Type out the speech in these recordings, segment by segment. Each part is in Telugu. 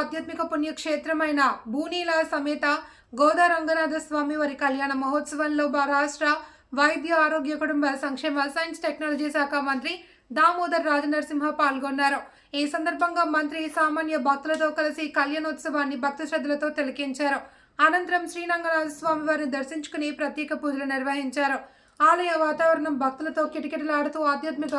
ఆధ్యాత్మిక పుణ్యక్షేత్రమైన భూనీల సమేత గోదా రంగనాథ స్వామి వారి కళ్యాణ మహోత్సవంలో రాష్ట్ర వైద్య ఆరోగ్య కుటుంబ సంక్షేమ సైన్స్ టెక్నాలజీ శాఖ మంత్రి దామోదర్ రాజనరసింహ పాల్గొన్నారు. ఈ సందర్భంగా మంత్రి సామాన్య భక్తులతో కలిసి కళ్యాణోత్సవాన్ని భక్తి శ్రద్ధలతో తిలకించారు. అనంతరం శ్రీరంగనాథ స్వామి వారిని దర్శించుకుని ప్రత్యేక పూజలు నిర్వహించారు. ఆలయ వాతావరణం భక్తులతో కిటకిటలాడుతూ ఆధ్యాత్మిక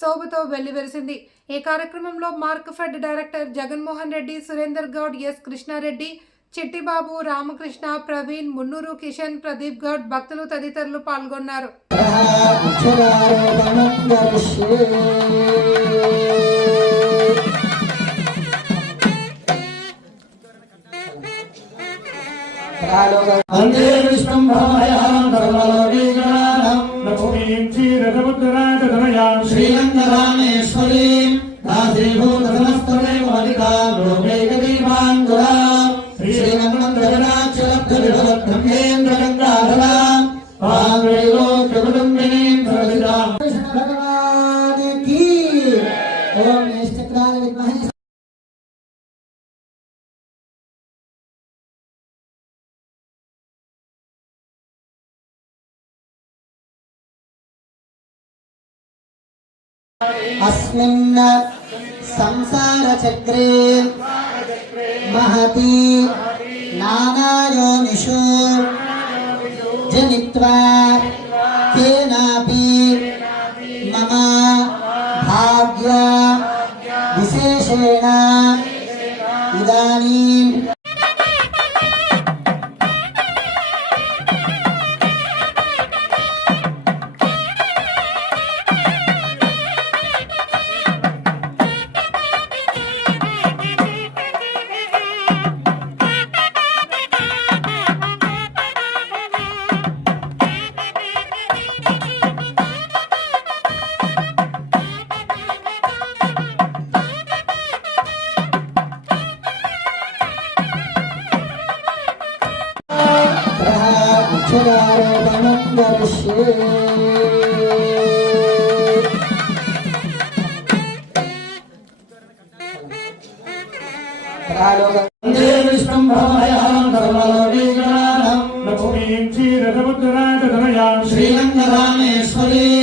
శోభతో వెల్లివిరిసింది. ఈ కార్యక్రమంలో మార్క్ఫెడ్ డైరెక్టర్ జగన్మోహన్ రెడ్డి, సురేందర్ గౌడ్, ఎస్ కృష్ణారెడ్డి, చిట్టిబాబు, రామకృష్ణ, ప్రవీణ్, మున్నూరు, కిషన్, ప్రదీప్ గౌడ్, భక్తులు తదితరులు పాల్గొన్నారు. अस्मिन् संसारचक्रे महती नानायोनिषु जनित्वा केनापि मम भाग्य विशेषेण इदानीं श्रीरङ्गरामेश्वरीं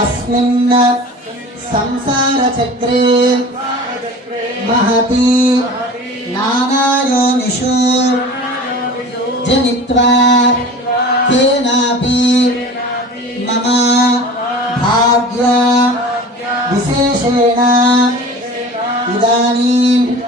अस्मिन् संसारचक्रे महती नानायोनिषु जनित्वा केनापि मम भाग्य विशेषेण इदानीं